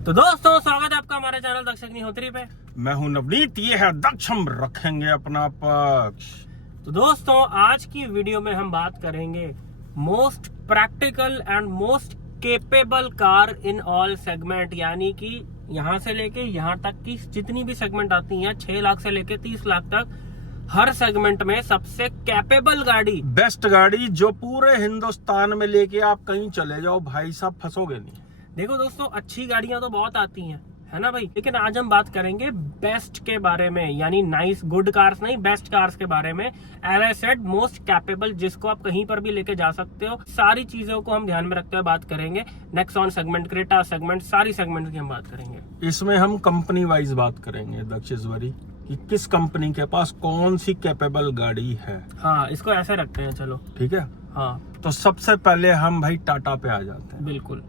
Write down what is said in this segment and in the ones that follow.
तो दोस्तों स्वागत है आपका हमारे चैनल दक्ष अग्निहोत्री पे। मैं हूं नवनीत, ये है दक्ष, हम रखेंगे अपना पक्ष। तो दोस्तों आज की वीडियो में हम बात करेंगे most practical and most capable car in all segment, यानी कि यहाँ से लेके यहाँ तक की जितनी भी सेगमेंट आती हैं 6 लाख से लेके 30 लाख तक, हर सेगमेंट में सबसे कैपेबल गाड़ी, बेस्ट गाड़ी जो पूरे हिंदुस्तान में लेके आप कहीं चले जाओ भाई साहब फंसोगे नहीं। देखो दोस्तों अच्छी गाड़ियां तो बहुत आती हैं, है ना भाई, लेकिन आज हम बात करेंगे बेस्ट के बारे में, यानी नाइस गुड कार्स नहीं, बेस्ट कार्स के बारे में। As I said most capable, जिसको आप कहीं पर भी लेके जा सकते हो। सारी चीजों को हम ध्यान में रखते हुए बात करेंगे। नेक्सॉन सेगमेंट, क्रेटा सेगमेंट, सारी सेगमेंट की हम बात करेंगे। इसमें हम कंपनी वाइज बात करेंगे दक्षेश्वरी कि किस कंपनी के पास कौन सी कैपेबल गाड़ी है। हाँ, इसको ऐसे रखते हैं, चलो ठीक है। हाँ तो सबसे पहले हम भाई टाटा पे आ जाते हैं। बिल्कुल,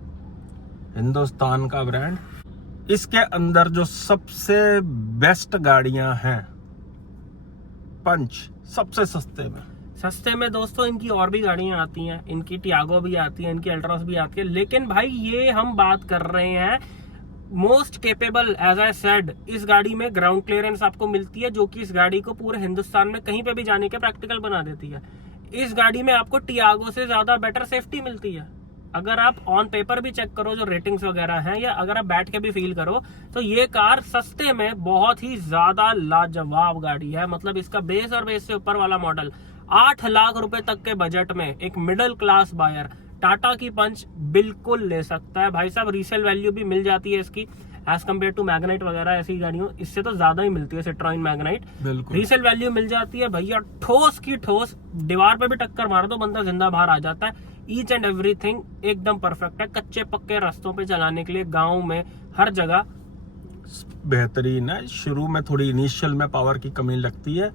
हिंदुस्तान का ब्रांड। इसके अंदर जो सबसे बेस्ट गाड़ियां हैं, पंच सबसे सस्ते में दोस्तों इनकी और भी गाड़ियां आती हैं, इनकी टियागो भी आती है, इनकी अल्ट्रॉस भी आती है, लेकिन भाई ये हम बात कर रहे हैं most capable. As I said, इस गाड़ी में ग्राउंड क्लियरेंस आपको मिलती है, जो कि इस गाड़ी को पूरे हिंदुस्तान में कहीं पे भी जाने के प्रैक्टिकल बना देती है। इस गाड़ी में आपको टियागो से ज्यादा बेटर सेफ्टी मिलती है। अगर आप ऑन पेपर भी चेक करो जो रेटिंग्स वगैरह हैं, या अगर आप बैठ के भी फील करो, तो ये कार सस्ते में बहुत ही ज्यादा लाजवाब गाड़ी है। मतलब इसका बेस और बेस से ऊपर वाला मॉडल 8 लाख रुपए तक के बजट में एक मिडिल क्लास बायर टाटा की पंच बिल्कुल ले सकता है भाई साहब। रीसेल वैल्यू भी मिल जाती है इसकी एज कम्पेयर टू मैग्नाइट वगैरह ऐसी गाड़ियों, इससे तो ज्यादा ही मिलती है सिट्रोइन मैग्नाइट। रीसेल वैल्यू मिल जाती है भैया, ठोस की ठोस, दीवार पे भी टक्कर मार दो बंदा जिंदा बाहर आ जाता है। ईच एंड एवरीथिंग एकदम परफेक्ट है कच्चे पक्के रास्तों पे चलाने के लिए, गाँव में हर जगह बेहतरीन है। शुरू में थोड़ी इनिशियल में पावर की कमी लगती है,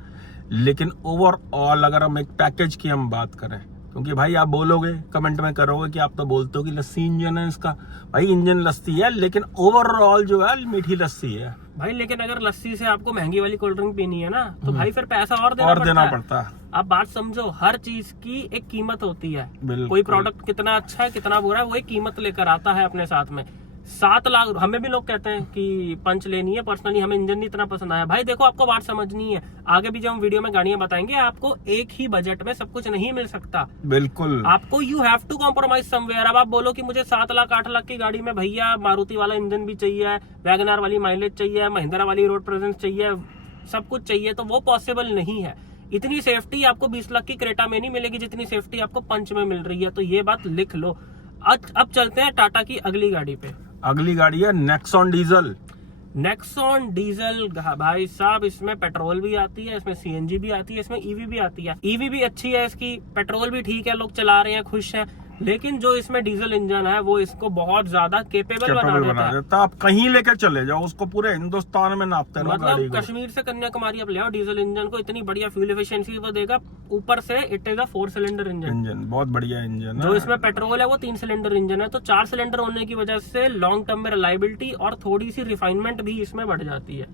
लेकिन ओवरऑल अगर हम एक पैकेज की हम बात करें, क्योंकि भाई आप बोलोगे कमेंट में करोगे कि आप तो बोलते हो कि लस्सी इंजन है इसका। भाई इंजन लस्सी है, लेकिन ओवरऑल जो है मीठी लस्सी है भाई। लेकिन अगर लस्सी से आपको महंगी वाली कोल्ड ड्रिंक पीनी है ना, तो भाई फिर पैसा और देना पड़ता है। आप बात समझो, हर चीज की एक कीमत होती है। कोई प्रोडक्ट कितना अच्छा है कितना बुरा है, वो एक कीमत लेकर आता है अपने साथ में। 7 लाख, हमें भी लोग कहते हैं कि पंच लेनी है, पर्सनली हमें इंजन नहीं इतना पसंद आया। भाई देखो आपको बात समझनी है, आगे भी जब हम वीडियो में गाड़ियां बताएंगे, आपको एक ही बजट में सब कुछ नहीं मिल सकता। बिल्कुल, आपको you have to compromise somewhere. अब आप बोलो कि मुझे 7 लाख 8 लाख की गाड़ी में भैया मारुति वाला इंजन भी चाहिए, वैगनआर वाली माइलेज चाहिए, महिंद्रा वाली रोड प्रेजेंस चाहिए, सब कुछ चाहिए, तो वो पॉसिबल नहीं है। इतनी सेफ्टी आपको 20 लाख की क्रेटा में नहीं मिलेगी जितनी सेफ्टी आपको पंच में मिल रही है, तो ये बात लिख लो। अब चलते हैं टाटा की अगली गाड़ी पे। अगली गाड़ी है नेक्सॉन डीजल। नेक्सॉन डीजल भाई साहब, इसमें पेट्रोल भी आती है, इसमें सीएनजी भी आती है, इसमें ईवी भी आती है। ईवी भी अच्छी है इसकी, पेट्रोल भी ठीक है, लोग चला रहे हैं, खुश हैं, लेकिन जो इसमें डीजल इंजन है वो इसको बहुत ज्यादा केपेबल बना देता है। आप कहीं लेके चले जाओ उसको, पूरे हिंदुस्तान में नापते रहो। मतलब कश्मीर से कन्याकुमारी आप ले आओ, डीजल इंजन को इतनी बढ़िया फ्यूल एफिशिएंसी वो देगा। ऊपर से it is a 4 cylinder engine, बहुत बढ़िया इंजन है। जो इसमें पेट्रोल है वो 3 सिलेंडर इंजन है, तो 4 सिलेंडर होने की वजह से लॉन्ग टर्म में रिलायबिलिटी और थोड़ी सी रिफाइनमेंट भी इसमें बढ़ जाती है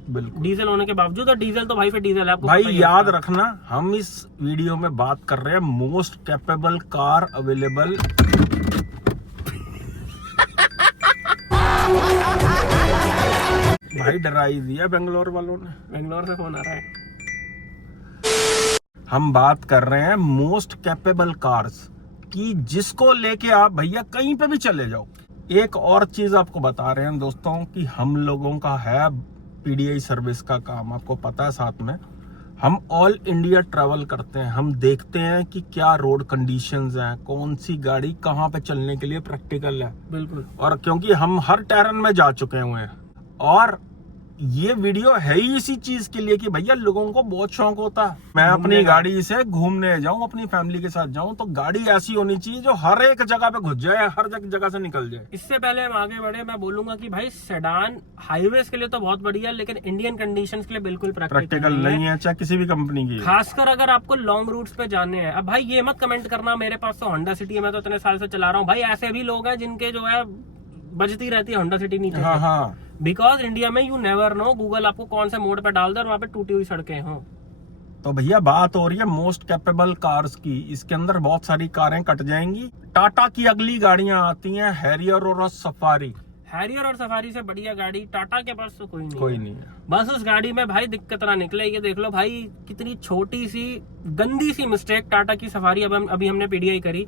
डीजल होने के बावजूद। और डीजल तो भाई फिर डीजल है, आपको भाई याद रखना, हम इस वीडियो में बात कर रहे हैं मोस्ट कैपेबल कार अवेलेबल। भाई डराई दिया बेंगलोर वालों ने, बेंगलोर से फोन आ रहा है। हम बात कर रहे हैं मोस्ट कैपेबल कार्स की, जिसको लेके आप भैया कहीं पे भी चले जाओ। एक और चीज आपको बता रहे हैं दोस्तों कि हम लोगों का है पीडीआई सर्विस का काम, आपको पता है। साथ में हम ऑल इंडिया ट्रैवल करते हैं, हम देखते हैं कि क्या रोड कंडीशंस हैं, कौन सी गाड़ी कहाँ पे चलने के लिए प्रैक्टिकल है। बिल्कुल, और क्योंकि हम हर टेरन में जा चुके हुए हैं, और ये वीडियो है ही इसी चीज के लिए कि भैया लोगों को बहुत शौक होता है मैं अपनी गाड़ी से घूमने जाऊं, अपनी फैमिली के साथ जाऊं, तो गाड़ी ऐसी होनी चाहिए जो हर एक जगह पे घुस जाए, हर जगह से निकल जाए। इससे पहले हम आगे बढ़े, मैं बोलूंगा कि भाई सेडान हाईवेज के लिए तो बहुत बढ़िया है, लेकिन इंडियन कंडीशंस के लिए बिल्कुल प्रैक्टिकल नहीं है, चाहे किसी भी कंपनी की। खासकर अगर आपको लॉन्ग रूट्स पे जाने हैं। अब भाई ये मत कमेंट करना मेरे पास तो होंडा सिटी है, मैं तो इतने साल से चला रहा हूँ। भाई ऐसे भी लोग हैं जिनके जो है बजती रहती है होंडा सिटी नीचे। हाँ। बिकॉज इंडिया में यू नेवर नो, गूगल आपको कौन से मोड पे डाल दे और वहाँ पे टूटी हुई सड़कें हों। तो भैया बात हो रही है मोस्ट कैपेबल कार्स की, इसके अंदर बहुत सारी कारें कट जाएंगी। टाटा की अगली गाड़ियां आती हैं हैरियर और सफारी। हैरियर और सफारी से बढ़िया गाड़ी टाटा के पास तो कोई नहीं है। बस उस गाड़ी में भाई दिक्कत ना निकले। ये देख लो भाई कितनी छोटी सी गंदी सी मिस्टेक टाटा की सफारी अभी हमने पीडीआई करी,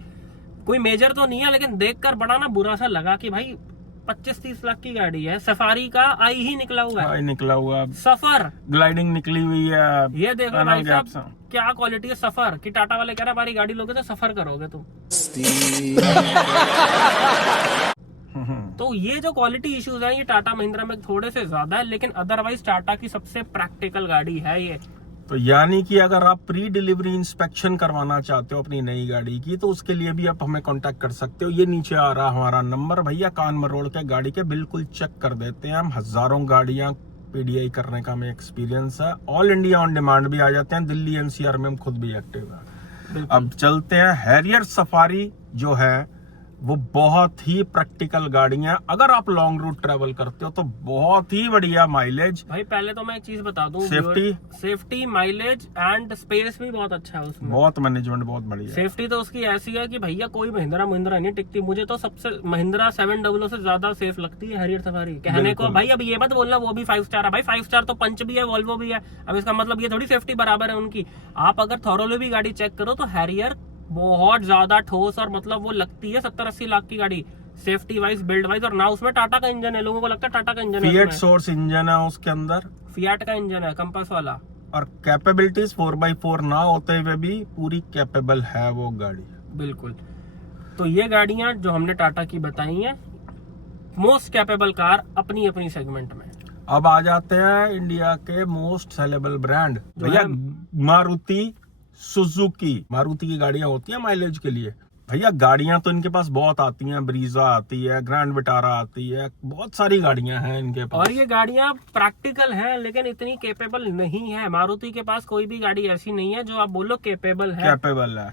कोई मेजर तो नहीं है लेकिन देखकर बड़ा ना बुरा सा लगा कि भाई 25-30 लाख की गाड़ी है, सफारी का आई ही निकला हुआ है, निकला हुआ सफर ग्लाइडिंग निकली हुई है। ये देखो भाई साहब क्या क्वालिटी है सफर की। टाटा वाले कह रहे हमारी गाड़ी लोगे तो सफर करोगे तुम। तो ये जो क्वालिटी इश्यूज है ये टाटा महिंद्रा में थोड़े से ज्यादा है, लेकिन अदरवाइज टाटा की सबसे प्रैक्टिकल गाड़ी है ये। तो यानी कि अगर आप प्री डिलीवरी इंस्पेक्शन करवाना चाहते हो अपनी नई गाड़ी की, तो उसके लिए भी आप हमें कांटेक्ट कर सकते हो। ये नीचे आ रहा हमारा नंबर, भैया कान मरोड़ के गाड़ी के बिल्कुल चेक कर देते हैं हम। हजारों गाड़ियां पीडीआई करने का हमें एक्सपीरियंस है। ऑल इंडिया ऑन डिमांड भी आ जाते हैं, दिल्ली एनसीआर में हम खुद भी एक्टिव है। अब चलते हैं हैरियर सफारी जो है वो बहुत ही प्रैक्टिकल गाड़ियां, अगर आप लॉन्ग रूट ट्रेवल करते हो तो बहुत ही बढ़िया माइलेज। भाई पहले तो मैं एक चीज बता दूं, सेफ्टी माइलेज एंड स्पेस भी बहुत अच्छा है उसमें, बहुत मैनेजमेंट बहुत बढ़िया। सेफ्टी तो उसकी ऐसी है कि भैया कोई महिंद्रा नहीं टिकती। मुझे तो सबसे महिंद्रा 700 से ज्यादा सेफ लगती है हैरियर सफारी। कहने को भाई अब ये मत बोलना वो भी 5 स्टार है, भाई 5 स्टार तो पंच भी है, वॉल्वो भी है। अब इसका मतलब ये थोड़ी सेफ्टी बराबर है उनकी। आप अगर थॉरोली भी गाड़ी चेक करो तो हैरियर बहुत ज्यादा ठोस और मतलब वो लगती है 70-80 लाख की गाड़ी सेफ्टी वाइज बिल्ड वाइज। और ना उसमें टाटा का इंजन है, लोगों को लगता है टाटा का इंजन है, फिएट सोर्स इंजन है उसके अंदर, फिएट का इंजन है कंपास वाला। और कैपेबिलिटीज 4x4 ना होते हुए भी पूरी कैपेबल है वो गाड़ी। बिल्कुल। तो ये गाड़ियां जो हमने टाटा की बताई हैं मोस्ट कैपेबल कार अपनी अपनी सेगमेंट में। अब आ जाते हैं इंडिया के मोस्ट सेलेबल ब्रांड भैया, मारुति सुजुकी। मारुति की गाड़ियां होती हैं माइलेज के लिए। भैया गाड़ियां तो इनके पास बहुत आती हैं, ब्रीजा आती है, ग्रैंड विटारा आती है, बहुत सारी गाड़ियां हैं इनके पास। और ये गाड़ियां प्रैक्टिकल हैं लेकिन इतनी कैपेबल नहीं है। मारुति के पास कोई भी गाड़ी ऐसी नहीं है जो आप बोलो कैपेबल है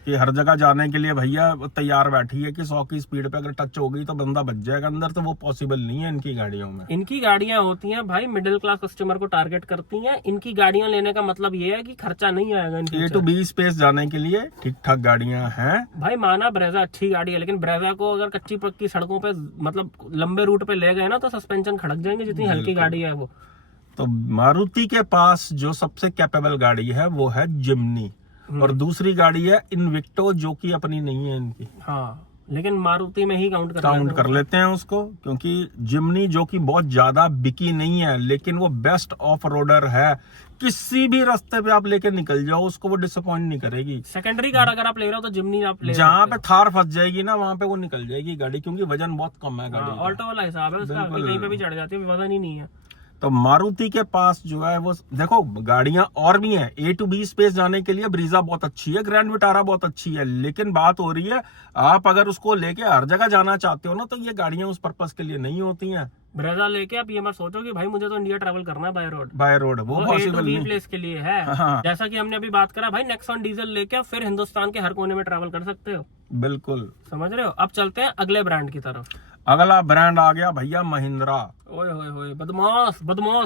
कि हर जगह जाने के लिए भैया तैयार बैठी है कि 100 की स्पीड पे अगर टच हो गई तो बंदा बच जाएगा अंदर, तो वो पॉसिबल नहीं है इनकी गाड़ियों में। इनकी गाड़ियां होती हैं भाई मिडिल क्लास कस्टमर को टारगेट करती हैं। इनकी गाड़ियां लेने का मतलब ये है कि खर्चा नहीं आएगा। A to B स्पेस जाने के लिए ठीक ठाक गाड़ियां हैं भाई। माना ब्रेजा अच्छी गाड़ी है लेकिन ब्रेजा को अगर कच्ची पक्की सड़कों पे मतलब लंबे रूट पे ले गए ना तो सस्पेंशन खड़क जाएंगे, जितनी हल्की गाड़ी है वो। तो मारुति के पास जो सबसे कैपेबल गाड़ी है वो है जिम्नी, और दूसरी गाड़ी है इनविक्टो जो कि अपनी नहीं है इनकी। हाँ लेकिन मारुति में ही काउंट कर लेते हैं उसको, क्योंकि जिम्नी जो कि बहुत ज्यादा बिकी नहीं है लेकिन वो बेस्ट ऑफ रोडर है। किसी भी रास्ते पे आप लेके निकल जाओ उसको वो डिसअपॉइंट नहीं करेगी। सेकेंडरी कार अगर आप ले रहे हो तो जिम्नी आप ले, जहाँ पे थार फंस जाएगी ना वहाँ पे वो निकल जाएगी गाड़ी, क्योंकि वजन बहुत कम है गाड़ी। ऑल्टो वाला हिसाब है उसका, कहीं पे भी चढ़ जाती है, वजन ही नहीं है। तो मारुति के पास जो है वो देखो गाड़ियां और भी हैं। A to B स्पेस जाने के लिए ब्रीजा बहुत अच्छी है, ग्रैंड विटारा बहुत अच्छी है, लेकिन बात हो रही है आप अगर उसको लेके हर जगह जाना चाहते हो ना तो ये गाड़ियां उस पर्पस के लिए नहीं होती हैं। ब्रेजा लेके आप ये मत सोचो कि भाई मुझे तो इंडिया ट्रैवल करना है बाय रोड वो पॉसिबल नहीं प्लेस के लिए है। हाँ। जैसा कि हमने अभी बात करा भाई नेक्सॉन डीजल लेके फिर हिंदुस्तान के हर कोने में ट्रैवल कर सकते हो। बिल्कुल समझ रहे हो। अब चलते हैं अगले ब्रांड की तरफ। अगला ब्रांड आ गया भैया महिंद्रा। ओए होए होए बदमाश।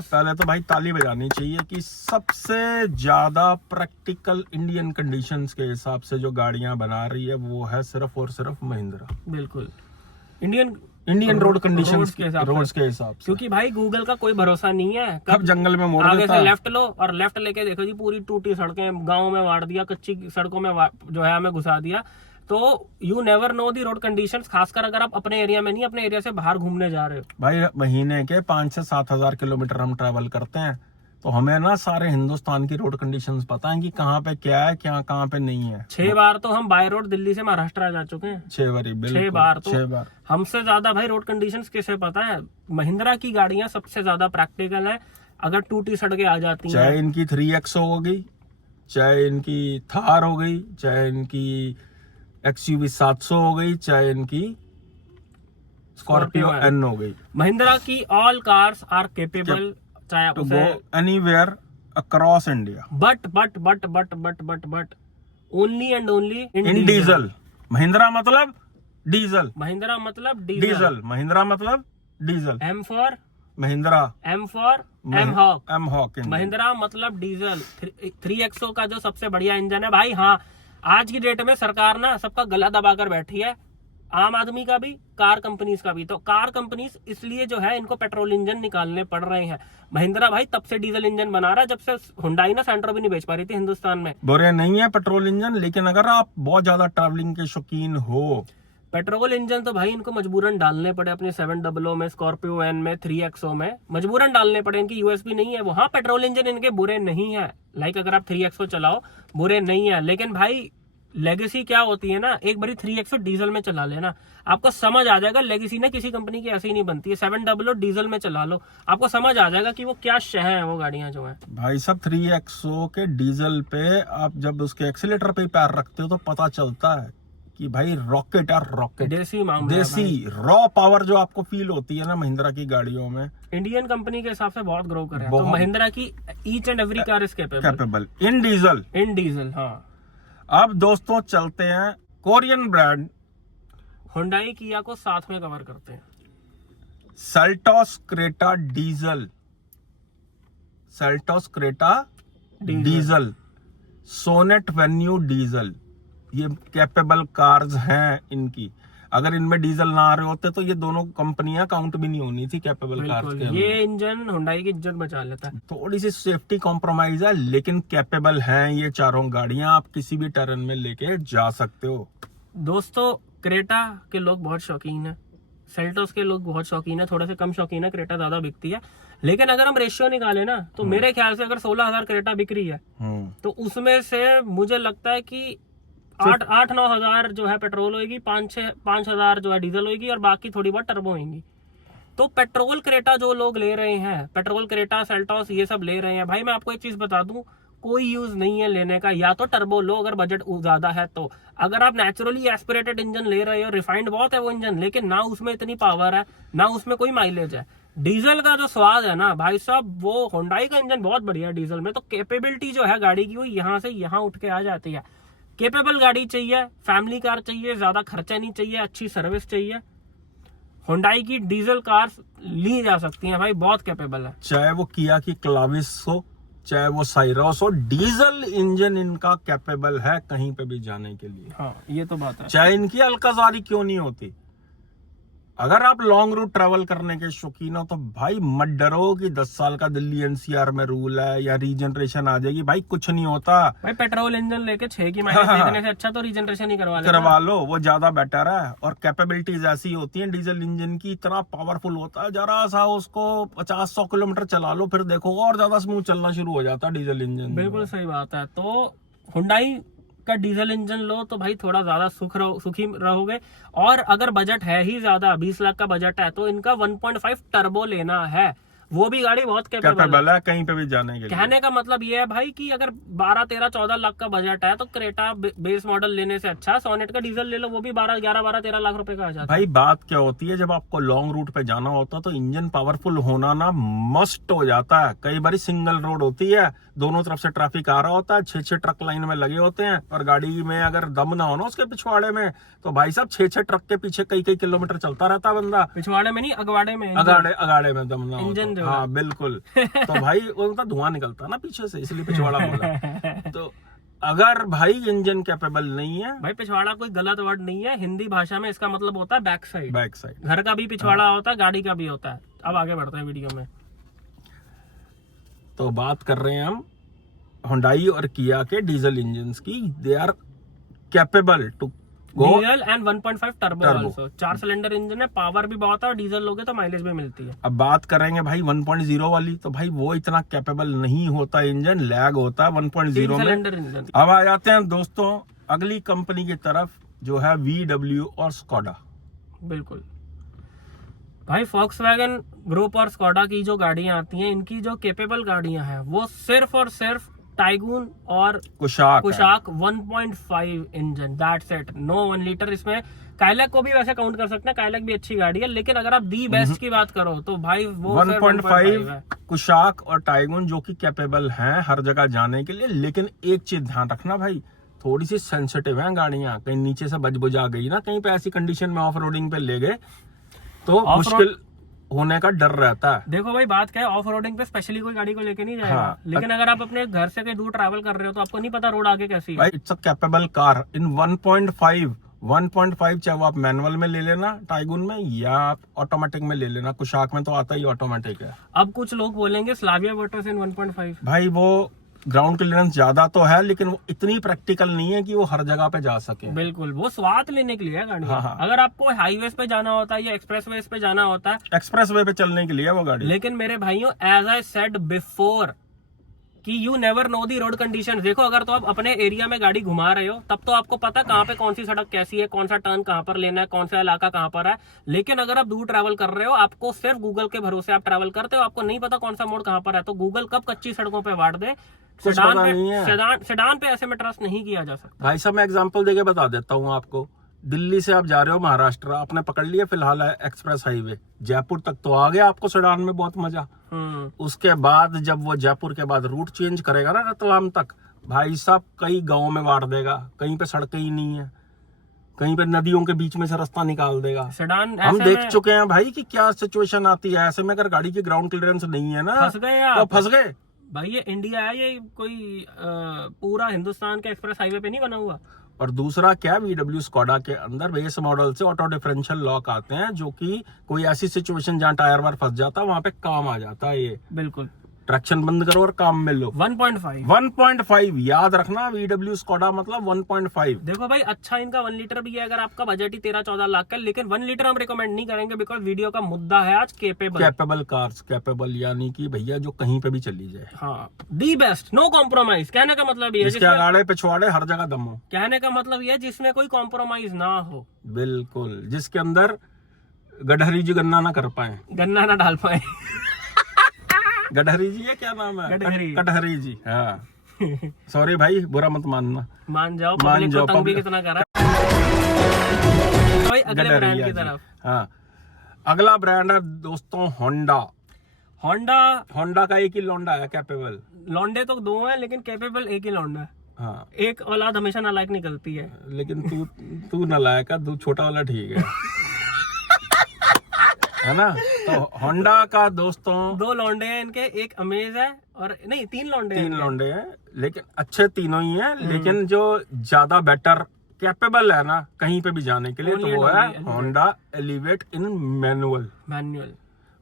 पहले तो भाई ताली बजानी चाहिए कि सबसे ज्यादा प्रैक्टिकल इंडियन कंडीशंस के हिसाब से जो गाड़ियां बना रही है वो है सिर्फ और सिर्फ महिंद्रा। बिल्कुल इंडियन रोड कंडीशंस के हिसाब से, क्योंकि भाई गूगल का कोई भरोसा नहीं है। कब जंगल में मोड़ आगे से लेफ्ट लो और लेफ्ट लेके देखो जी पूरी टूटी सड़कें गाँव में वाड़ दिया, कच्ची सड़कों में जो है हमें घुसा दिया। तो you never know the road conditions, खासकर अगर आप अपने एरिया में नहीं अपने एरिया से बाहर घूमने जा रहे हो। भाई महीने के 5 से 7 हजार किलोमीटर हम ट्रैवल करते हैं तो हमें ना सारे हिंदुस्तान की रोड कंडीशंस पता है कि कहाँ पे क्या है क्या कहाँ पे नहीं है। 6 बार तो हम बाय रोड दिल्ली से महाराष्ट्र आ जा चुके हैं। 6 बार तो 6 बार हमसे ज्यादा भाई रोड कंडीशंस कैसे पता है। महिंद्रा की गाड़ियां सबसे ज्यादा प्रैक्टिकल है। अगर टूटी सड़कें आ जाती हैं, चाहे इनकी 3XO हो गई, चाहे इनकी थार हो गई, चाहे इनकी XUV 700 हो गई, चाहे इनकी स्कॉर्पियो N हो गई, महिंद्रा की all cars are capable to go anywhere across India, but only and only in diesel. Mahindra मतलब डीजल, महिंद्रा मतलब डीजल, महिंद्रा मतलब diesel. M for Mahindra, M for M Hawk. Mahindra मतलब डीजल। 3XO का जो सबसे बढ़िया इंजन है भाई। हाँ आज की डेट में सरकार ना सबका गला दबाकर बैठी है। आम आदमी का भी, कार कंपनीज का भी। तो कार कंपनीज इसलिए जो है इनको पेट्रोल इंजन निकालने पड़ रहे हैं। महिंद्रा भाई तब से डीजल इंजन बना रहा है जब से हुंडई ना सेंट्रो भी नहीं बेच पा रही थी हिंदुस्तान में। बुरे नहीं है पेट्रोल इंजन, लेकिन अगर आप बहुत ज्यादा ट्रैवलिंग के शौकीन हो, पेट्रोल इंजन तो भाई इनको मजबूरन डालने पड़े अपने 700 में, स्कॉर्पियो एन में, 3XO में मजबूरन डालने पड़े। इनकी यूएसपी नहीं है वो। हाँ, पेट्रोल इंजन इनके बुरे नहीं है, लाइक अगर आप 3XO चलाओ बुरे नहीं है, लेकिन भाई लेगेसी क्या होती है ना, एक बारी 3XO डीजल में चला लेना, आपको समझ आ जाएगा। लेगेसी ना किसी कंपनी की ऐसी नहीं बनती है। 700 डीजल में चला लो, आपको समझ आ जाएगा कि वो क्या शह है वो गाड़ियां जो है। भाई साहब 3XO के डीजल पे आप जब उसके एक्सीलेटर पे पैर रखते हो तो पता चलता है कि भाई रॉकेट है, रॉकेट देसी मामला, देसी रॉ पावर जो आपको फील होती है ना महिंद्रा की गाड़ियों में। इंडियन कंपनी के हिसाब से बहुत ग्रो कर रहा है। तो बहुत। महिंद्रा की each and every car is capable in diesel. हाँ। अब दोस्तों चलते हैं कोरियन ब्रांड हुंडई किया को साथ में कवर करते हैं। Seltos Creta diesel, Seltos Creta diesel, Sonet Venue diesel, ये कैपेबल कार्स हैं इनकी। अगर इनमें डीजल ना आ रहे होते तो ये दोनों कंपनियां काउंट भी नहीं होनी थी कैपेबल कार्स के अंदर। ये इंजन हुंडई की इज्जत बचा लेता है। थोड़ी सी सेफ्टी कॉम्प्रोमाइज है, लेकिन कैपेबल हैं ये चारों गाड़ियां, आप किसी भी टर्न में लेके जा सकते हो। दोस्तों क्रेटा के लोग बहुत शौकीन है, सेल्टोस के लोग बहुत शौकीन है, थोड़े से कम शौकीन है, क्रेटा ज्यादा बिकती है। लेकिन अगर हम रेशियो निकाले ना तो मेरे ख्याल से अगर 16,000 क्रेटा बिक रही है तो उसमें से मुझे लगता है कि 8-9 हजार जो है पेट्रोल होगी, 5 हजार जो है डीजल होगी, और बाकी थोड़ी बहुत टर्बो होगी। तो पेट्रोल क्रेटा जो लोग ले रहे हैं, पेट्रोल क्रेटा, सेल्टोस ये सब ले रहे हैं, भाई मैं आपको एक चीज बता दूं, कोई यूज नहीं है लेने का। या तो टर्बो लो अगर बजट ज्यादा है तो। अगर आप नेचुरली एस्पिरेटेड इंजन ले रहे हो, रिफाइंड बहुत है वो इंजन, लेकिन ना उसमें इतनी पावर है ना उसमें कोई माइलेज है, डीजल का जो स्वाद है ना भाई साहब, वो हुंडई का इंजन बहुत बढ़िया है डीजल में। तो कैपेबिलिटी जो है गाड़ी की वो यहाँ से यहाँ उठ के आ जाती है। कैपेबल गाड़ी चाहिए, फैमिली कार चाहिए, ज्यादा खर्चा नहीं चाहिए, अच्छी सर्विस चाहिए, हुंडई की डीजल कार्स ली जा सकती हैं भाई, बहुत कैपेबल है। चाहे वो किया की क्लाविस हो, चाहे वो साइरोस हो, डीजल इंजन इनका कैपेबल है कहीं पे भी जाने के लिए। हाँ, ये तो बात है। चाहे इनकी अलकाजारी क्यों नहीं होती। अगर आप लॉन्ग रूट ट्रेवल करने के शौकीन हो तो भाई मत डरो कि 10 साल का दिल्ली एनसीआर में रूल है या रीजनरेशन आ जाएगी, भाई कुछ नहीं होता। भाई पेट्रोल इंजन लेके 6 की माइलेज देखने से अच्छा तो रीजनरेशन ही करवा लो, वो ज्यादा बेटर है। और कैपेबिलिटीज ऐसी होती हैं डीजल इंजन की, इतना पावरफुल होता है, जरा सा उसको 50-100 किलोमीटर चला लो फिर देखो और ज्यादा स्मूथ चलना शुरू हो जाता है डीजल इंजन। बिल्कुल सही बात है। तो हुंडई का डीजल इंजन लो तो भाई थोड़ा ज्यादा सुखी रहोगे। और अगर बजट है ही ज्यादा, 20 लाख का बजट है, तो इनका 1.5 टर्बो लेना है, वो भी गाड़ी बहुत कैपेबल है कहीं पे भी जाने के लिए। कहने का मतलब ये है भाई कि अगर 12-13-14 लाख का बजट है तो क्रेटा बेस मॉडल लेने से अच्छा सोनेट का डीजल ले लो, वो भी 11-12-13 लाख रुपए का आ जाता है। भाई बात क्या होती है, जब आपको लॉन्ग रूट पे जाना होता है तो इंजन पावरफुल होना ना मस्ट हो जाता है। कई बार सिंगल रोड होती है, दोनों तरफ से ट्रैफिक आ रहा होता है, 6-6 ट्रक लाइन में लगे होते हैं, और गाड़ी में अगर दम ना हो ना उसके पिछवाड़े में तो भाई साहब 6-6 ट्रक के पीछे कई किलोमीटर चलता रहता है बंदा। पिछवाड़े में नहीं, अगवाड़े में, अगाड़े में दम ना हो इंजन तो, हाँ बिल्कुल। तो भाई उनका धुआं निकलता ना पीछे से, इसलिए पिछवाड़ा बोला। तो अगर भाई इंजन कैपेबल नहीं है, भाई पिछवाड़ा कोई गलत वर्ड नहीं है, हिंदी भाषा में इसका मतलब होता है बैक साइड। बैक साइड घर का भी पिछवाड़ा होता है, गाड़ी का भी होता है। अब आगे बढ़ते हैं वीडियो में। तो बात कर रहे हैं हम हुंडई और किया के डीजल इंजन्स की। They are capable to diesel and 1.5 turbo also. 4 cylinder engine है, पावर भी बहुत है, और डीजल लोगे तो माइलेज भी मिलती है। अब बात करेंगे भाई 1.0 वाली, तो भाई वो इतना कैपेबल नहीं होता इंजन, लैग होता है 1.0 में। इंजन। अब आ जाते हैं दोस्तों अगली कंपनी की तरफ, जो है VW और स्कोडा। बिल्कुल भाई, Volkswagen ग्रुप और स्कोडा की जो गाड़ियां आती हैं, इनकी जो कैपेबल गाड़ियां हैं वो सिर्फ और सिर्फ टाइगून और Kushaq 1.5 engine, that's it, no 1 litre. इसमें काइलैक को भी वैसे काउंट कर सकते हैं, काइलैक भी अच्छी गाड़ी है, लेकिन अगर आप दी बेस्ट की बात करो तो भाई वो 1.5 कुशाक और टाइगून जो कि कैपेबल हैं हर जगह जाने के लिए। लेकिन एक चीज ध्यान रखना भाई, थोड़ी सी सेंसिटिव है गाड़ियां, कहीं नीचे से बुझा गई ना, कहीं पे ऐसी कंडीशन में ऑफ रोडिंग पे ले गए तो मुश्किल होने का डर रहता है। देखो भाई बात क्या है, ऑफ रोडिंग पे स्पेशली कोई गाड़ी को लेके नहीं जाएगा। हाँ, लेकिन अगर आप अपने घर से कहीं दूर ट्रैवल कर रहे हो तो आपको नहीं पता रोड आगे कैसी है। It's a capable car in 1.5 1.5 चाहे वो आप मैनुअल में ले लेना टाइगुन में या आप ऑटोमेटिक में ले लेना, कुशाक में तो आता ही ऑटोमेटिक है। अब कुछ लोग बोलेंगे स्लाविया वर्टस इन 1.5। भाई वो ग्राउंड क्लियरेंस ज्यादा तो है, लेकिन वो इतनी प्रैक्टिकल नहीं है कि वो हर जगह पे जा सके। बिल्कुल, वो स्वाद लेने के लिए है गाड़ी। हाँ। अगर आपको हाईवे पे जाना होता है या एक्सप्रेस वे पे जाना होता है, एक्सप्रेस वे पे चलने के लिए वो गाड़ी। लेकिन मेरे भाइयों, एज आई सेड बिफोर कि you never know the road condition. देखो, अगर तो आप अपने एरिया में गाड़ी घुमा रहे हो तब तो आपको पता कहाँ पे कौन सी सड़क कैसी है, कौन सा टर्न कहाँ पर लेना है, कौन सा इलाका कहाँ पर है। लेकिन अगर आप दूर ट्रैवल कर रहे हो, आपको सिर्फ गूगल के भरोसे आप ट्रैवल करते हो, आपको नहीं पता कौन सा मोड़ कहाँ पर है, तो गूगल कब कच्ची सड़कों पे वाट दे। सेडान पे ऐसे में ट्रस्ट नहीं किया जा सकता। भाई साहब मैं एग्जांपल देके बता देता हूँ आपको। दिल्ली से आप जा रहे हो महाराष्ट्र, आपने पकड़ लिया फिलहाल एक्सप्रेस हाईवे, जयपुर तक तो आ गया, आपको सेडान में बहुत मजा। उसके बाद जब वो जयपुर के बाद रूट चेंज करेगा ना रतलाम तक, भाई साहब कई गांवों में वाड़ देगा, कहीं पे सड़कें ही नहीं है, कहीं पे नदियों के बीच में से रास्ता निकाल देगा। सेडान हम देख चुके हैं भाई कि क्या सिचुएशन आती है ऐसे में। अगर गाड़ी की ग्राउंड क्लियरेंस नहीं है ना, फंस गए तो फंस गए भाई। ये इंडिया है, ये कोई पूरा हिंदुस्तान के एक्सप्रेस हाईवे पे नहीं बना हुआ। और दूसरा क्या, VW स्कोडा के अंदर बेस मॉडल से ऑटो डिफरेंशियल लॉक आते हैं, जो कि कोई ऐसी सिचुएशन जहां टायर वायर फंस जाता है वहां पे काम आ जाता है। ये बिल्कुल, ट्रैक्शन बंद करो और काम में लो। 1.5 याद रखना, VW स्कोडा मतलब 1.5। देखो भाई, अच्छा इनका 1 लीटर भी है अगर आपका बजट ही 13-14 लाख का, लेकिन 1 लीटर हम रिकमेंड नहीं करेंगे, बिकॉज वीडियो का मुद्दा है आज कैपेबल कार्स। कैपेबल यानी कि भैया जो कहीं पे भी चली जाए। हाँ, दी बेस्ट, नो कॉम्प्रोमाइज। कहने का मतलब ये है, जिसके अगाड़े पिछवाड़े हर जगह दम हो। कहने का मतलब ये है जिसमें कोई कॉम्प्रोमाइज ना हो। बिल्कुल, जिसके अंदर गडहरी जी गन्ना ना कर पाए, गन्ना ना डाल पाए। गडहरी जी है, क्या नाम है, कटहरी जी। हाँ सॉरी भाई, बुरा मत मानना। मान जाओ, तंग भी कितना करा। भाई अगले ब्रांड की तरफ। हाँ, अगला ब्रांड है दोस्तों होंडा का एक ही लौंडा है कैपेबल। लौंडे तो 2 हैं, लेकिन कैपेबल एक ही लौंडा है। हाँ, एक औलाद हमेशा नालायक निकलती है। लेकिन तू नालायक है, तू छोटा वाला ठीक है ना। तो होंडा का दोस्तों 2 लौंडे हैं इनके, एक अमेज है और नहीं 3 लौंडे 3 लौंडे हैं, लेकिन अच्छे तीनों ही हैं। लेकिन जो ज्यादा बेटर कैपेबल है ना कहीं पे भी जाने के लिए, तो वो है होंडा एलिवेट इन मैनुअल।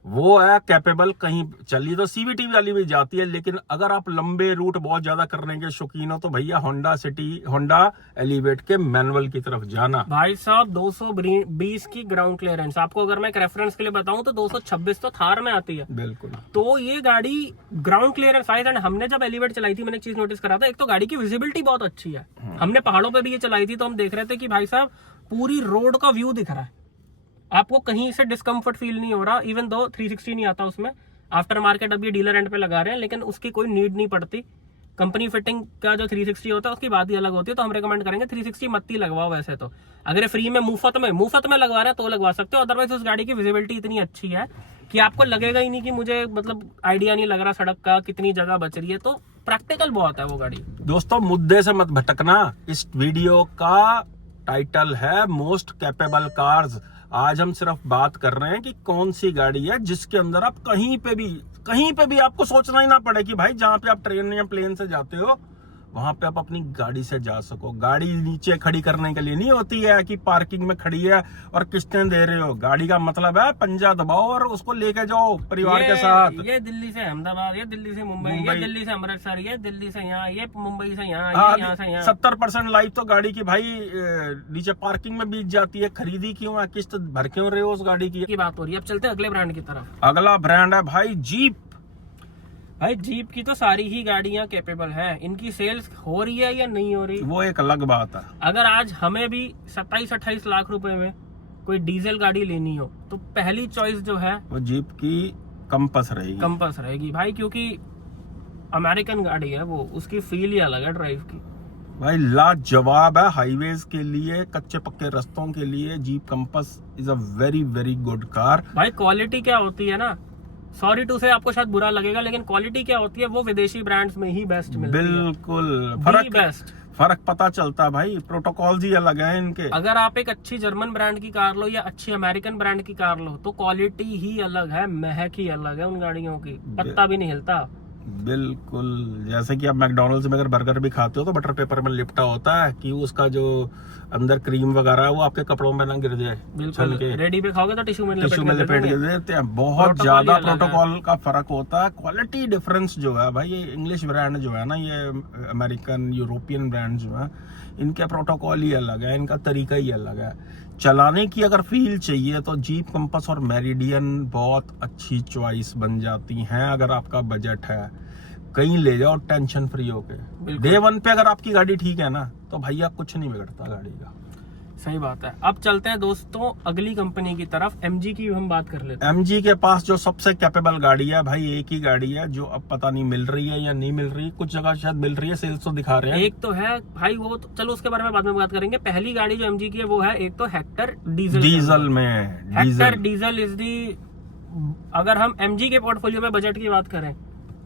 वो है कैपेबल। कहीं चली तो CVT वाली भी जाती है, लेकिन अगर आप लंबे रूट बहुत ज्यादा करने के शौकीन हो तो भैया होंडा एलिवेट के मैनुअल की तरफ जाना। भाई साहब 220 की ग्राउंड क्लियरेंस, आपको अगर मैं एक रेफरेंस के लिए बताऊं तो 226 तो थार में आती है। बिल्कुल। तो ये गाड़ी ग्राउंड क्लियरेंस वाइज, एंड हमने जब एलिवेट चलाई थी, मैंने एक चीज नोटिस करा था, एक तो गाड़ी की विजिबिलिटी बहुत अच्छी है। हमने पहाड़ों पे भी ये चलाई थी, तो हम देख रहे थे कि भाई साहब पूरी रोड का व्यू दिख रहा है, आपको कहीं से डिस्कम्फर्ट फील नहीं हो रहा। इवन दो 360 नहीं आता उसमें, आफ्टर मार्केट अब ये डीलर एंड पे लगा रहे हैं, लेकिन उसकी कोई नीड नहीं पड़ती। कंपनी फिटिंग का जो 360 होता है उसकी बात ही अलग होती है। तो हम रेकमेंड करेंगे 360 मत ही लगवाओ। वैसे तो अगर फ्री में मुफ्त में लगवा रहे हैं तो लगवा सकते हो, अदरवाइज उस गाड़ी की विजिबिलिटी इतनी अच्छी है कि आपको लगेगा ही नहीं कि मुझे मतलब आइडिया नहीं लग रहा सड़क का कितनी जगह बच रही है। तो प्रैक्टिकल बहुत है वो गाड़ी। दोस्तों मुद्दे से मत भटकना, इस वीडियो का टाइटल है मोस्ट कैपेबल कार्स। आज हम सिर्फ बात कर रहे हैं कि कौन सी गाड़ी है जिसके अंदर आप कहीं पे भी आपको सोचना ही ना पड़े कि भाई जहां पे आप ट्रेन या प्लेन से जाते हो वहां पे आप अपनी गाड़ी से जा सको। गाड़ी नीचे खड़ी करने के लिए नहीं होती है कि पार्किंग में खड़ी है और किस्तें दे रहे हो। गाड़ी का मतलब है पंजा दबाओ और उसको लेके जाओ परिवार के साथ। ये दिल्ली से अहमदाबाद, ये दिल्ली से मुंबई, ये दिल्ली से अमृतसर, ये दिल्ली से यहाँ, ये मुंबई से यहाँ, यहाँ से यहाँ। 70% लाइफ तो गाड़ी की भाई नीचे पार्किंग में बीत जाती है। खरीदी क्यों है, किस्त भर क्यों रहे हो उस गाड़ी की बात हो रही है। अब चलते हैं अगले ब्रांड की तरफ। अगला ब्रांड है भाई जीप। भाई जीप की तो सारी ही गाड़ियां कैपेबल हैं। इनकी सेल्स हो रही है या नहीं हो रही वो एक अलग बात है। अगर आज हमें भी 27-28 लाख रुपए में कोई डीजल गाड़ी लेनी हो तो पहली चॉइस जो है वो जीप की कंपस रहेगी भाई, क्योंकि अमेरिकन गाड़ी है वो, उसकी फील ही अलग है ड्राइव की। भाई लाजवाब है हाईवेज के लिए, कच्चे पक्के रास्तों के लिए। Jeep compass is a very very good car. भाई क्वालिटी क्या होती है ना, सॉरी टू से आपको शायद बुरा लगेगा, लेकिन क्वालिटी क्या होती है वो विदेशी ब्रांड्स में ही बेस्ट मिलती है। बिल्कुल फर्क पता चलता है भाई, प्रोटोकॉल ही अलग है इनके। अगर आप एक अच्छी जर्मन ब्रांड की कार लो या अच्छी अमेरिकन ब्रांड की कार लो तो क्वालिटी ही अलग है, महक ही अलग है उन गाड़ियों की, पत्ता भी नहीं हिलता। बिल्कुल, जैसे कि आप मैकडोनल्ड्स में अगर बर्गर भी खाते हो तो बटर पेपर में लिपटा होता है कि उसका जो अंदर क्रीम वगैरह है वो आपके कपड़ों में ना गिर जाए। बिल्कुल, रेडी पे खाओगे तो टिश्यू में लपेट के देते हैं। बहुत ज्यादा प्रोटोकॉल का फर्क होता है। क्वालिटी डिफरेंस जो है भाई, ये इंग्लिश ब्रांड जो है ना, ये अमेरिकन यूरोपियन ब्रांड जो है, इनके प्रोटोकॉल ही अलग है, इनका तरीका ही अलग है। चलाने की अगर फील चाहिए तो जीप कंपास और मेरिडियन बहुत अच्छी चॉइस बन जाती हैं अगर आपका बजट है। कहीं ले जाओ टेंशन फ्री होके। डे 1 पे अगर आपकी गाड़ी ठीक है ना तो भैया कुछ नहीं बिगड़ता गाड़ी का। सही बात है। अब चलते हैं दोस्तों अगली कंपनी की तरफ, MG की हम बात कर लेते हैं। MG के पास जो सबसे कैपेबल गाड़ी है भाई, एक ही गाड़ी है जो अब पता नहीं मिल रही है या नहीं मिल रही, कुछ जगह शायद मिल रही है, सेल्स तो दिखा रहे हैं। एक तो है भाई, वो तो चलो उसके बारे में बाद में बात करेंगे। पहली गाड़ी जो MG की है वो है एक तो हेक्टर डीजल में। हेक्टर डीजल इज दी, अगर हम MG के पोर्टफोलियो में बजट की बात करें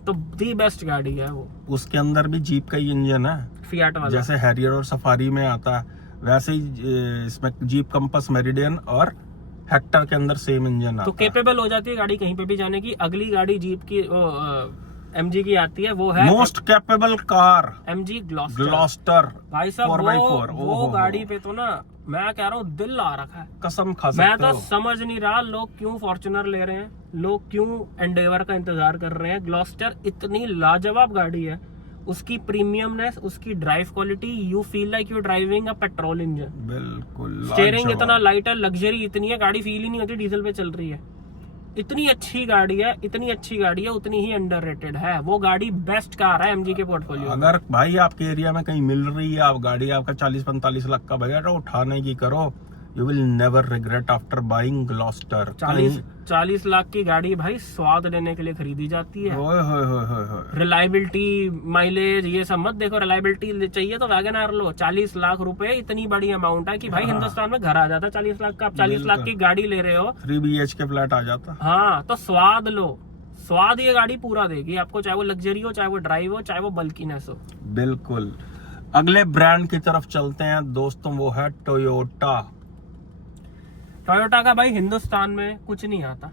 तो दी बेस्ट गाड़ी है वो। उसके अंदर भी जीप का ही इंजन है, फियाट वाला, जैसे हैरियर और सफारी में आता है वैसे ही इसमें जीप कंपास मेरिडियन और हेक्टर के अंदर सेम इंजन आता है। तो कैपेबल हो जाती है गाड़ी कहीं पे भी जाने की। अगली गाड़ी जीप की MG की आती है, वो है most capable car MG Gloster. भाई साहब 4x4 वो गाड़ी पे तो ना मैं कह रहा हूँ दिल आ रखा है, कसम खा सकते मैं तो हो। समझ नहीं रहा लोग क्यों फॉर्च्यूनर ले रहे हैं, लोग क्यों एंडेवर का इंतजार कर रहे हैं। ग्लॉस्टर इतनी लाजवाब गाड़ी है, उसकी प्रीमियमनेस, उसकी drive quality, you feel like you driving a petrol engine. बिल्कुल, स्टीयरिंग इतना लाइट है, लग्जरी इतनी है, गाड़ी फील ही नहीं होती डीजल पे चल रही है। इतनी अच्छी गाड़ी है, इतनी अच्छी गाड़ी है, उतनी ही अंडररेटेड है। वो गाड़ी बेस्ट कार है MG के पोर्टफोलियो। अगर भाई आपके एरिया में कहीं मिल रही है आप गाड़ी, आपका 40-45 लाख का बजट है, उठाने की करो। You will never regret after buying Gloster. 40 lakh की गाड़ी भाई स्वाद लेने के लिए खरीदी जाती है। रिलायबिलिटी, माइलेज, ये सब मत देखो। रिलायबिलिटी चाहिए तो वैगन आर लो। 40 लाख रुपए इतनी बड़ी अमाउंट है कि भाई हिंदुस्तान में घर आ जाता है 40 लाख का। आप 40 लाख की गाड़ी ले रहे हो, 3 BHK फ्लैट आ जाता। हाँ, तो स्वाद लो। स्वाद ये गाड़ी पूरा देगी आपको, चाहे वो लग्जरी हो, चाहे वो ड्राइव हो, चाहे वो बल्कीनेस हो। बिल्कुल। अगले ब्रांड की तरफ चलते हैं दोस्तों, वो है टोयोटा। टोयोटा का भाई हिंदुस्तान में कुछ नहीं आता,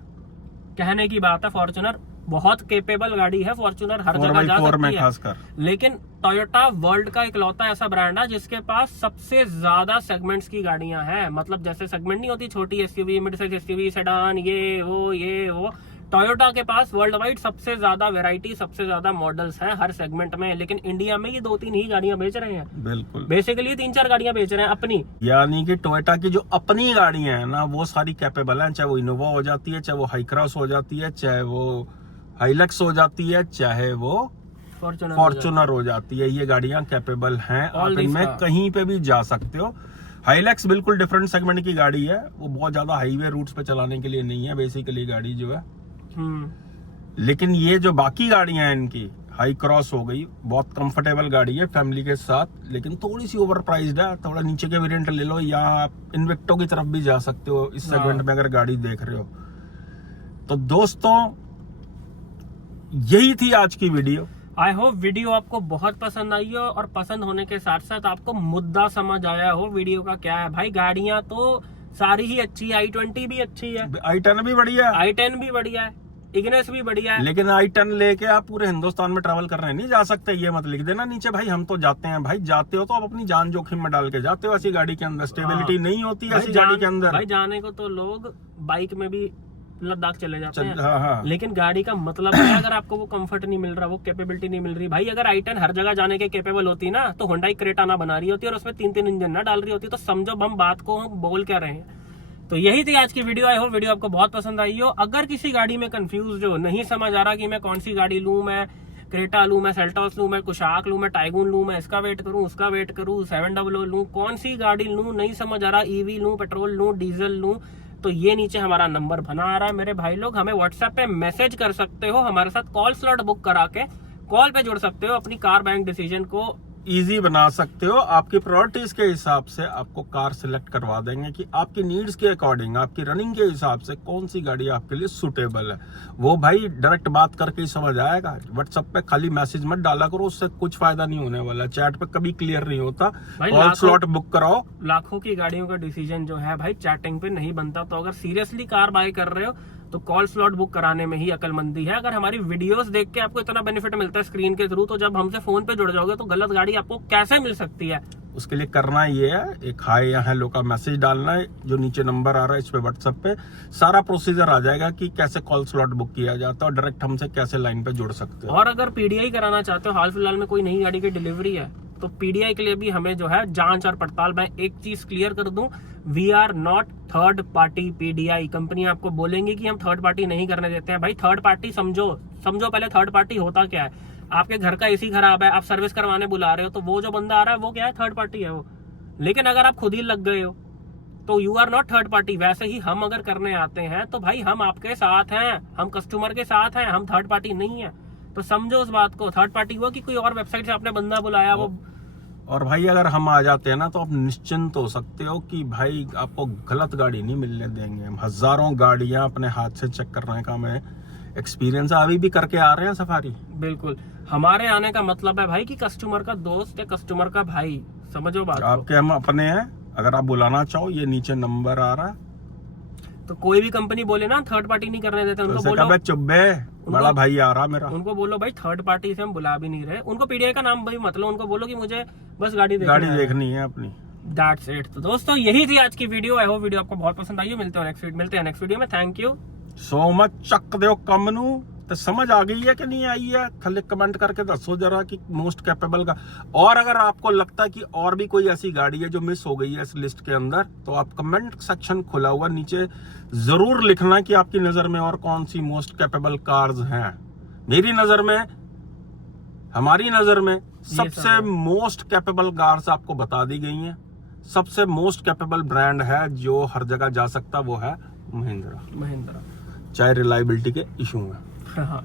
कहने की बात है। फॉर्च्यूनर बहुत केपेबल गाड़ी है, फॉर्च्यूनर हर जगह जा सकती है, खासकर। लेकिन टोयोटा वर्ल्ड का इकलौता ऐसा ब्रांड है जिसके पास सबसे ज्यादा सेगमेंट्स की गाड़ियां हैं। मतलब जैसे सेगमेंट नहीं होती, छोटी SUV, mid size SUV, sedan, ये वो। टोयोटा के पास वर्ल्ड वाइड सबसे ज्यादा वैरायटी, सबसे ज्यादा मॉडल्स हैं हर सेगमेंट में। लेकिन इंडिया में ये 2-3 ही गाड़ियां बेच रहे हैं। बिल्कुल, बेसिकली 3-4 गाड़ियां बेच रहे हैं अपनी। यानी कि टोयोटा की जो अपनी गाड़ियां हैं ना, वो सारी कैपेबल हैं। चाहे वो इनोवा हो जाती है, चाहे वो हाई क्रॉस हो जाती है, चाहे वो हाइलक्स हो जाती है, चाहे वो फॉर्च्यूनर हो जाती है। ये गाड़ियां कैपेबल हैं, आप इनमें कहीं पे भी जा सकते हो। हाइलक्स बिल्कुल डिफरेंट सेगमेंट की गाड़ी है, वो बहुत ज्यादा हाईवे रूट्स पे चलाने के लिए नहीं है बेसिकली गाड़ी जो है। लेकिन ये जो बाकी गाड़ियां हैं इनकी, हाई क्रॉस हो गई, बहुत कंफर्टेबल गाड़ी है फैमिली के साथ, लेकिन थोड़ी सी ओवर प्राइस्ड है। थोड़ा नीचे के वेरिएंट ले लो, या आप इन्वेक्टो की तरफ भी जा सकते हो इस सेगमेंट में अगर गाड़ी देख रहे हो तो। दोस्तों यही थी आज की वीडियो। आई होप वीडियो आपको बहुत पसंद आई हो, और पसंद होने के साथ साथ आपको मुद्दा समझ आया हो वीडियो का क्या है। भाई गाड़ियां तो सारी ही अच्छी है, i20 भी अच्छी है, i10 भी बढ़िया है, i10 भी बढ़िया है, इग्निस भी बढ़िया है। लेकिन i10 लेके आप पूरे हिंदुस्तान में ट्रैवल करने नहीं जा सकते, ये मत लिख देना नीचे भाई हम तो जाते हैं। भाई जाते हो तो आप अपनी जान जोखिम में डाल के जाते हो, ऐसी गाड़ी के अंदर स्टेबिलिटी नहीं होती ऐसी गाड़ी के अंदर। भाई जाने को तो लोग बाइक में भी लद्दाख चले जाते हैं। हाँ। लेकिन गाड़ी का मतलब है, अगर आपको वो कंफर्ट नहीं मिल रहा, वो कैपेबिलिटी नहीं मिल रही। भाई अगर i10 हर जगह जाने के कैपेबल होती ना, तो होंडा क्रेटा ना बना रही होती और उसमें 3-3 इंजन ना डाल रही होती, तो समझो हम बात को बोल क्या रहे हैं। तो यही थी आज की वीडियो। आई होप वीडियो आपको बहुत पसंद आई हो। अगर किसी गाड़ी में कंफ्यूज हो, नहीं समझ आ रहा कि मैं कौन सी गाड़ी लूं, मैं क्रेटा लूं, मैं सेल्टॉस लूं, मैं कुशाक लूं, मैं टाइगून लूं, मैं इसका वेट करूं, उसका वेट करूं, 700 लूं, कौन सी गाड़ी लूं, नहीं समझ आ रहा, ईवी लूं, पेट्रोल लूं, डीजल लूं, तो ये नीचे हमारा नंबर बना आ रहा है मेरे भाई लोग। हमें व्हाट्सएप पे मैसेज कर सकते हो, हमारे साथ कॉल स्लॉट बुक करा के कॉल पे जुड़ सकते हो, अपनी कार बैंक डिसीजन को इजी बना सकते हो। आपकी प्रायोरिटीज के हिसाब से आपको कार सिलेक्ट करवा देंगे कि आपकी नीड्स के अकॉर्डिंग, आपकी रनिंग के हिसाब से कौन सी गाड़ी आपके लिए सुटेबल है। वो भाई डायरेक्ट बात करके ही समझ आएगा। व्हाट्सएप पे खाली मैसेज मत डाला करो, उससे कुछ फायदा नहीं होने वाला। चैट पे कभी क्लियर नहीं होता। कॉल स्लॉट बुक कराओ। लाखों की गाड़ियों का डिसीजन जो है भाई चैटिंग पे नहीं बनता। तो अगर सीरियसली कार बाय कर रहे हो तो कॉल स्लॉट बुक कराने में ही अकलमंदी है। अगर हमारी वीडियोस देख के आपको इतना बेनिफिट मिलता है स्क्रीन के थ्रू, तो जब हमसे फोन पे जुड़ जाओगे तो गलत गाड़ी आपको कैसे मिल सकती है? उसके लिए करना ये है, एक हाय या हेलो का मैसेज डालना है, जो नीचे नंबर आ रहा है इस पे व्हाट्सएप पे सारा प्रोसीजर आ जाएगा कि कैसे कॉल स्लॉट बुक किया जाता है और डायरेक्ट हमसे कैसे लाइन पे जुड़ सकते हो। और अगर पीडीआई कराना चाहते हो, हाल फिलहाल में कोई नई गाड़ी की डिलीवरी है, तो पीडीआई के लिए भी हमें जो है जांच और पड़ताल। मैं एक चीज क्लियर कर दूं, we are not third party PDI. Company आपको बोलेंगे कि हम थर्ड पार्टी नहीं करने देते हैं। भाई थर्ड पार्टी समझो पहले थर्ड पार्टी होता क्या है। आपके घर का एसी खराब है, आप सर्विस करवाने बुला रहे हो, तो वो जो बंदा आ रहा है वो क्या है? थर्ड पार्टी है वो। लेकिन अगर आप खुद ही लग गए हो तो you are not third party. वैसे ही हम अगर करने आते हैं तो भाई हम आपके साथ हैं, हम कस्टमर के साथ हैं, हम थर्ड पार्टी नहीं है। तो समझो उस बात को। थर्ड पार्टी हुआ कि कोई और वेबसाइट से आपने बंदा बुलाया वो। और भाई अगर हम आ जाते हैं ना तो आप निश्चिंत हो सकते हो कि भाई आपको गलत गाड़ी नहीं मिलने देंगे। हम हजारों गाड़ियां अपने हाथ से चेक करने का हमें एक्सपीरियंस अभी भी करके आ रहे हैं सफारी। बिल्कुल, हमारे आने का मतलब है भाई कि कस्टमर का दोस्त या कस्टमर का भाई, समझो बात को। आपके हम अपने हैं, अगर आप बुलाना चाहो ये नीचे नंबर आ रहा है। तो कोई भी कंपनी बोले ना थर्ड पार्टी नहीं करने देते, उनको बोलो चुब्बे बड़ा भाई आ रहा मेरा। उनको बोलो भाई थर्ड पार्टी से हम बुला भी नहीं रहे। उनको पीडीआई का नाम भाई मतलब, उनको बोलो कि मुझे बस गाड़ी देखनी है अपनी। That's it. तो दोस्तों यही थी आज की वीडियो। आई होप वीडियो आपको बहुत पसंद आई हो। मिलते हैं नेक्स्ट वीडियो में। Thank you so much. चक दो कम नू तो समझ आ गई है कि नहीं आई है, थले कमेंट करके दसो जरा कि मोस्ट कैपेबल का। और अगर आपको लगता है कि और भी कोई ऐसी गाड़ी है जो मिस हो गई है इस लिस्ट के अंदर, तो आप कमेंट सेक्शन खुला हुआ नीचे जरूर लिखना कि आपकी नजर में और कौन सी मोस्ट कैपेबल कार्स हैं। मेरी नजर में, हमारी नजर में सबसे मोस्ट कैपेबल कार्स आपको बता दी गई हैं। सबसे मोस्ट कैपेबल ब्रांड है जो हर जगह जा सकता, वो है महिंद्रा, चाहे रिलायबिलिटी के इशू में। हाँ।